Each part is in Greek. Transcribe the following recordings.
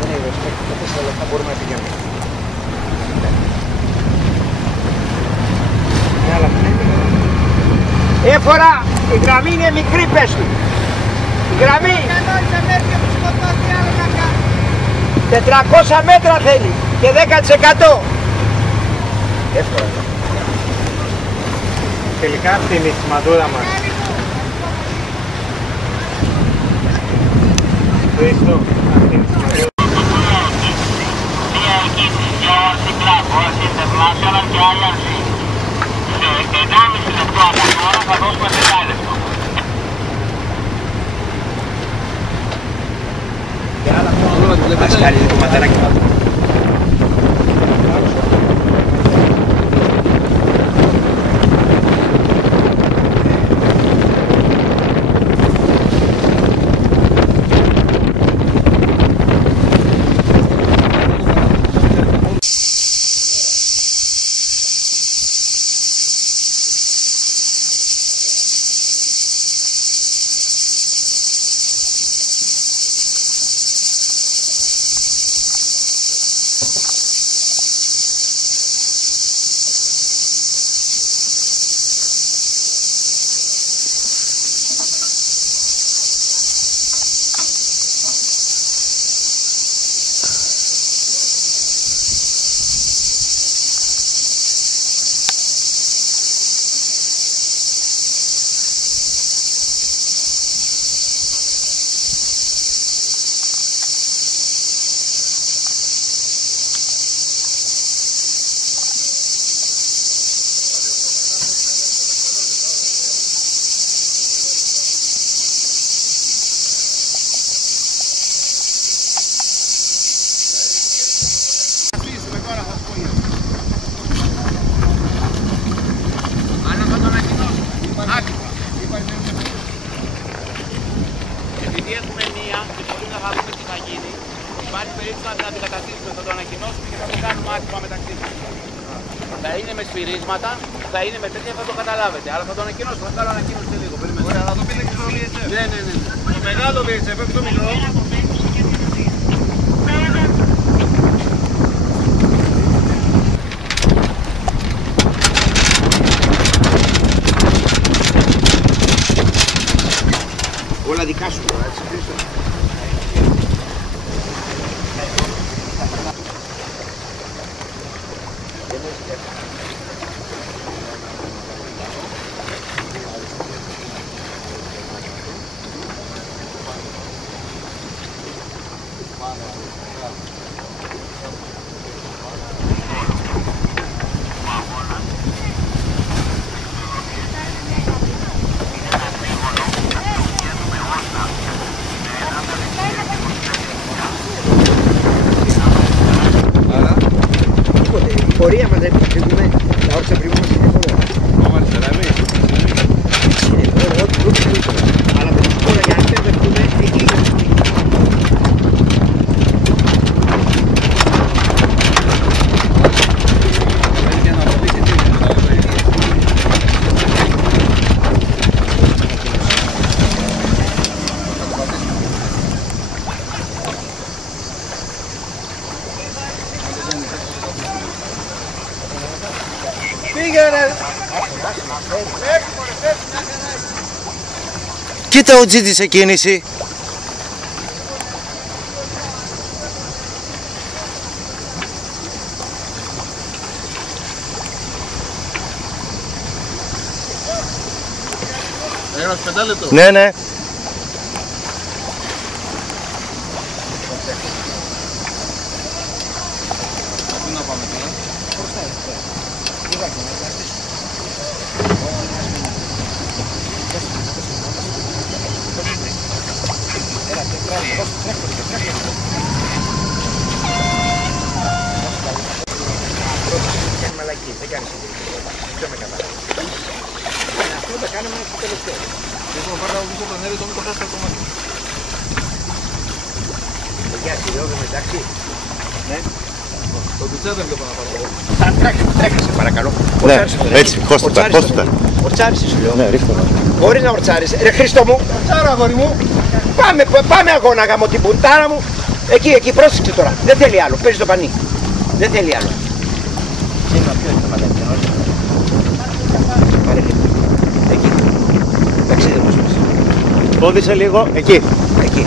Δεν είναι respect, τα 4 λεπτά μπορούμε να πηγαίνουμε. Έφορα, η γραμμή είναι μικρή, πες του. Η γραμμή 400 μέτρα θέλει και 10%. Εύκολα. Τελικά αυτή είναι η σημαντούρα μας. Χρήστο, αυτή είναι η σημαντούρα. Θα δώσουμε 5 λεπτό. Και άλλα πράγματα ας κάνει το ματεράκι μας. Επειδή έχουμε μία και μπορεί να δούμε τι θα γίνει, υπάρχει περίπτωση να την αντικαταστήσουμε, θα το ανακοινώσουμε και θα το κάνουμε άτυπα μεταξύ μας. Θα είναι με σφυρίσματα, θα είναι με τέτοια, θα το καταλάβετε. Αλλά θα το ανακοινώσουμε, θα κάνω ανακοίνωση σε λίγο. Ωραία, να το πείτε και στο VHF. Ναι. Το μεγάλο VHF, όχι το μικρό. Όλα δικά σου τώρα, έτσι, Χρήστο. Πορεία μας δεν φύγουμε, τα όρια πριν μας είναι χωρό. Πάμε αριστερά εμείς. Είναι χωρό, ό,τι βρούμε, αλλά με τους χώρα για να μην βρούμε εκεί. Πήγαινε! Κοίτα ο Τζίτζι σε κίνηση. Έγραψε 5 λεπτό. Ναι. Πού να πάμε τώρα? Κάνει μαλακή, δεν κάνει συγκεκριμένα. Δεν με καταλάβει. Αυτό το κάνουμε στο τελευταίο. Λοιπόν, πάρε από πίσω το νερό, το μην το χάσει το κομμάτι. Παιδιά, σιριόδαμε, εντάξει. Ναι. Το πιτσά δεν βλέπω να πάρω εγώ. Τρέχα σε παρακαλώ. Ναι, έτσι, χώστε τα. Ορτσάρισε σου λέω. Ναι, ρίχτε μας. Μπορείς να ορτσάρεις. Ρε Χρήστο μου. Ορτσάρα, αγόρι μου. Πάμε αγώνα γάμο την πουντάρα μου. Εκεί, πρόσεξε τώρα. Δεν θέλει άλλο. Παίζει το πανί. Δεν θέλει άλλο. Σίγουρα ποιο είναι το μαντάκι. Πάρε λίγο. Εκεί. Ταξίδι όπως πες. Πόδισε λίγο, εκεί. Εκεί.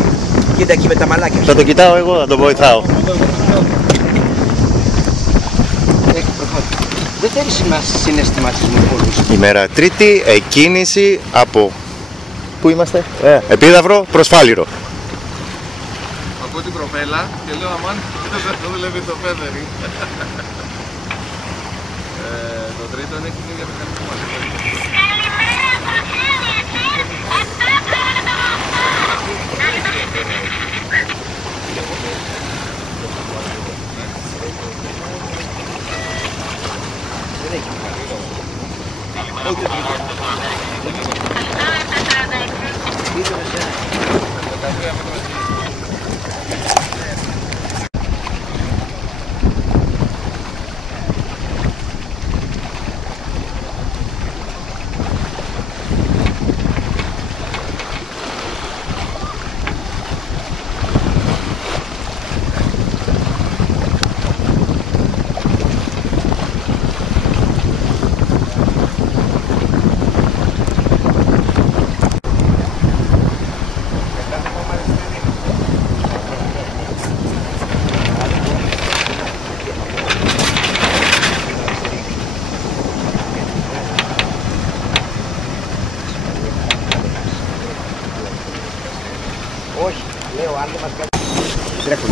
Κοίτα εκεί με τα μαλάκια. Θα το κοιτάω εγώ, θα τον βοηθάω. Έχει προχώρη. Δεν θέλει συναισθηματισμό όλους. Ημέρα Τρίτη, εκκίνηση από... Πού είμαστε? Επίδαυρο προς Φάληρο. Ακούω την προπέλα και λέω αμάν, δεν δουλεύει το πέδερι. Το τρίτο είναι την ίδια μηχανή. Όχι, λέω αν δεν μας κάνει. Τρέχουν.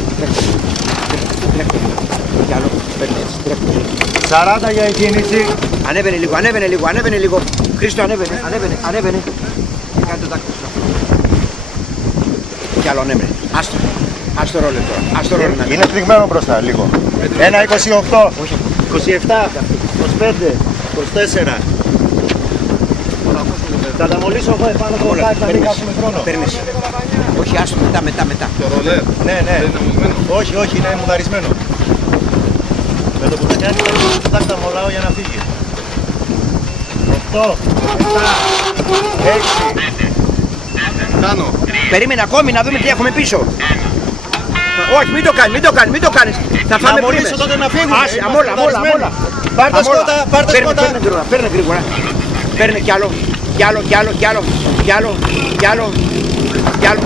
Κι άλλο, παίρνει έτσι, τρέχουν. 40 για εκκίνηση. Ανέβαινε λίγο. Χρήστο, ανέβαινε. Και κάνει το δάκτυλο σου. Κι άλλο ανέβαινε. Άστο ρόλο τώρα. Είναι πληγμένο μπροστά λίγο. 1,28. 27. 25. 24. Θα τα μολύσω εγώ επάνω από το να μην χάσουμε χρόνο. Παίρνεις. Όχι, άστο μετά. Το ρολέρ. Ναι. Δεν είναι μουδμένο. Όχι, είναι μουδαρισμένο. Με το που θα κάνει, θα τα μολάω για να φύγει. 8, 7, 6. Κάνω. Περίμενε ακόμη να δούμε τι έχουμε πίσω. Όχι, μην το κάνεις. Θα φάμε Να μολύσω πρίμες. τότε να φύγουμε. Άσε, αμόλα. Πάρτε σκότα. Παίρνε γρήγορα. Παίρνε κι άλλο.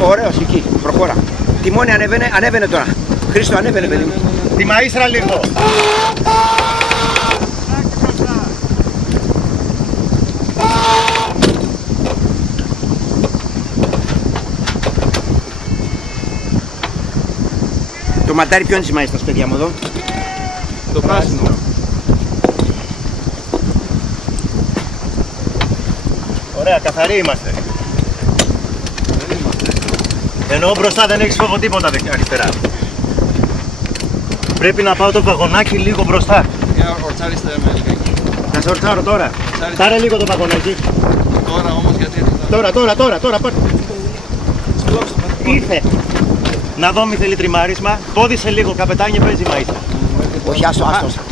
Ωραίος εκεί. Προχώρα. Τιμόνι ανέβαινε τώρα. Χρήστο, ανέβαινε παιδί μου. Τη μαΐστρα λίγο. Το ματάρι ποιο είναι της μαΐστρας, παιδιά μου εδώ? Το πράσινο. Ωραία, καθαροί είμαστε. Ενώ μπροστά δεν έχεις φόβο τίποτα αριστερά. Πρέπει να πάω το βαγονάκι λίγο μπροστά. Για ορτσάριστε με λιγάκι. Να σε ορτσάρω τώρα. Πάρε λίγο το βαγονάκι. Τώρα όμως γιατί... Τώρα, πάρε. Ήρθε. Να δω μη θέλει τριμάρισμα. Πόδισε λίγο, καπετάνιε παίζει μαΐστρα. Όχι, άστο.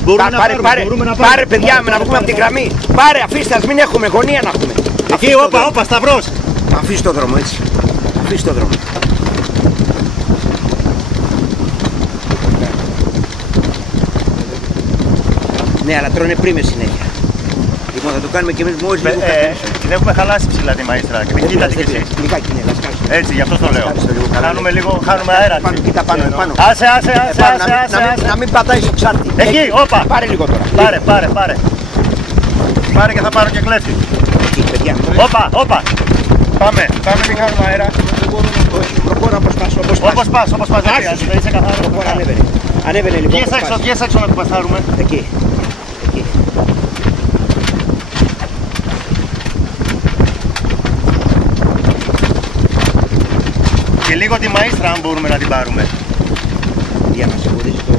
Μπορούμε να πάρουμε. Πάρε παιδιά, να βγούμε από την γραμμή. Πάρε, αφήστε, ας μην έχουμε γωνία να έχουμε. Εκεί, όπα, σταυρός. Αφήστε το δρόμο έτσι. Ναι, αλλά τρώνε πρίμες συνέχεια. Λοιπόν, θα το κάνουμε και εμείς μόλις λίγο καθίσουμε. Δεν έχουμε χαλάσει ψηλά τη μαΐστρα. Κοίτατε κι εσύ. Λιγάκι είναι, λασκάρισο. Έτσι, γι' αυτό το λέω. Χάνουμε αέρα. Κοίτα πάνω. Άσε. Να μην πατάει στο ξάρτη. Εκεί, όπα. Πάρε λίγο τώρα. Πάρε. Πάρε και θα πάρω και κλέφτη. Εκεί, παιδιά. Όπα. Πάμε, μην χάνουμε αέρα. Όχι, προχώρα όπως πας. Όπως πας, δεν είσαι καθαρό. Προχώρα, ανέβαινε λοιπόν. Βγες έξω να του πασάρουμε. Εκεί. Και λίγο τη μαΐστρα αν μπορούμε να την πάρουμε. Για να σε εμποδίσει το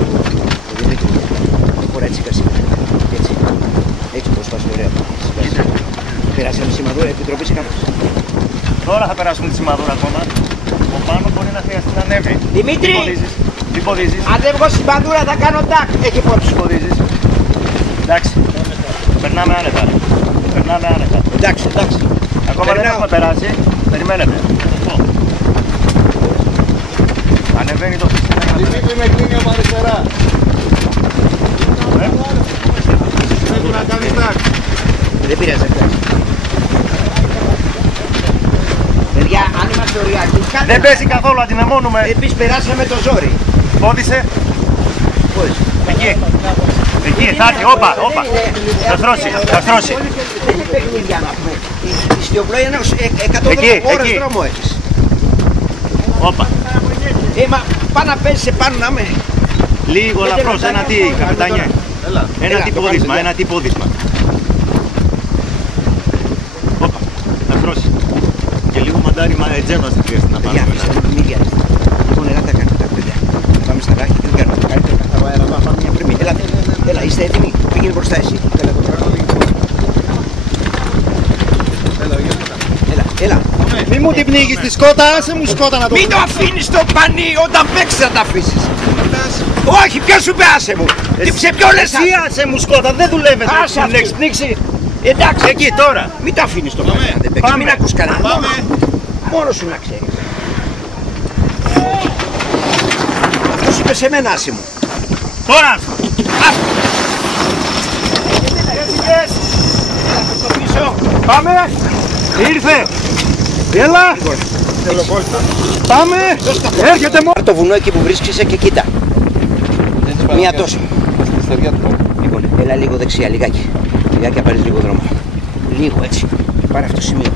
διαδίκτυο. Προχώρα έτσι κασί. Έτσι όπως πας, ωραία. Περάσαμε σημαδούρα, επιτροπή σε κάποιος. Τώρα θα περάσουμε τη σημαδούρα ακόμα. Ο πάνω μπορεί να χρειαστεί να ανέβει. Δημήτρη! Τι ποδίζεις. Αν δεν βγω σημαδούρα θα κάνω τάκ. Έχει υπόψη. Ποδίζεις. Εντάξει. Περνάμε άνετα. Εντάξει. Ακόμα δεν έχουμε περάσει. Περιμένετε. Ανεβαίνει το σύστημα. Δημήτρη με κλείνει από αριστερά. Πρέπει να κάνει τάκ. Δεν πειράζει. Παιδιά, αν είμαστε οριακοί, Δεν παίζει καθόλου, αντινεμώνουμε. Επίσης περάσαμε το ζόρι. Πόδισε. Πώς. Εκεί. Εκεί, θα έρθει. Όπα. Θα στρώσει. Δεν είναι παιχνίδια να πούμε. Η Στιοπλό είναι 100 ώρες δρόμο έχεις. Όπα. Μα πά να παίζεις επάνω να με. Λίγο ελαφρώς, ένα τι, καπετάνιε. Ένα τι πόδισμα. Όπα, θα στρώσει. Και λίγο μαντάρι τζένος θα χρειάζεται να Παιδιά, πάρουμε. αφήστε με, μην βιάζετε. Λοιπόν, ελάτε να κάνετε τα παιδιά. Να πάμε στα ράχη και δεν κάνουμε. Καλύτερα καθαρό αέρα, να πάμε μια πριν. Έλα, είστε έτοιμοι. Πήγαινε μπροστά εσύ. Έλα. Μη μου την πνίγεις τη σκότα, άσε μου σκότα να το Μην το αφήνεις στο πανί, όταν παίξεις θα τα αφήσεις. Όχι, ποιος σου πει άσε μου. Σε ποιο λες Εσύ άσε μου σκότα, δεν δουλεύεται. Άσε Την λέξη πνίξει. Εντάξει, Εκεί τώρα. μην το αφήνεις στο πανί. Αν δεν παίξεις, Πάμε. μην ακούς κανένα. Πάμε. Μόνος σου να ξέρεις. Αυτό είπε σε μένα άσε μου. Τώρα. Πάμε. Ήρθε. Έλα. Πάμε. Έρχεται μόνο. Το βουνό εκεί που βρίσκεσαι και κοίτα. Μία τόσο. Λοιπόν, έλα λίγο δεξιά, λιγάκι. Λιγάκι να πάρεις λίγο δρόμο. Λίγο έτσι. Πάρε αυτό το σημείο.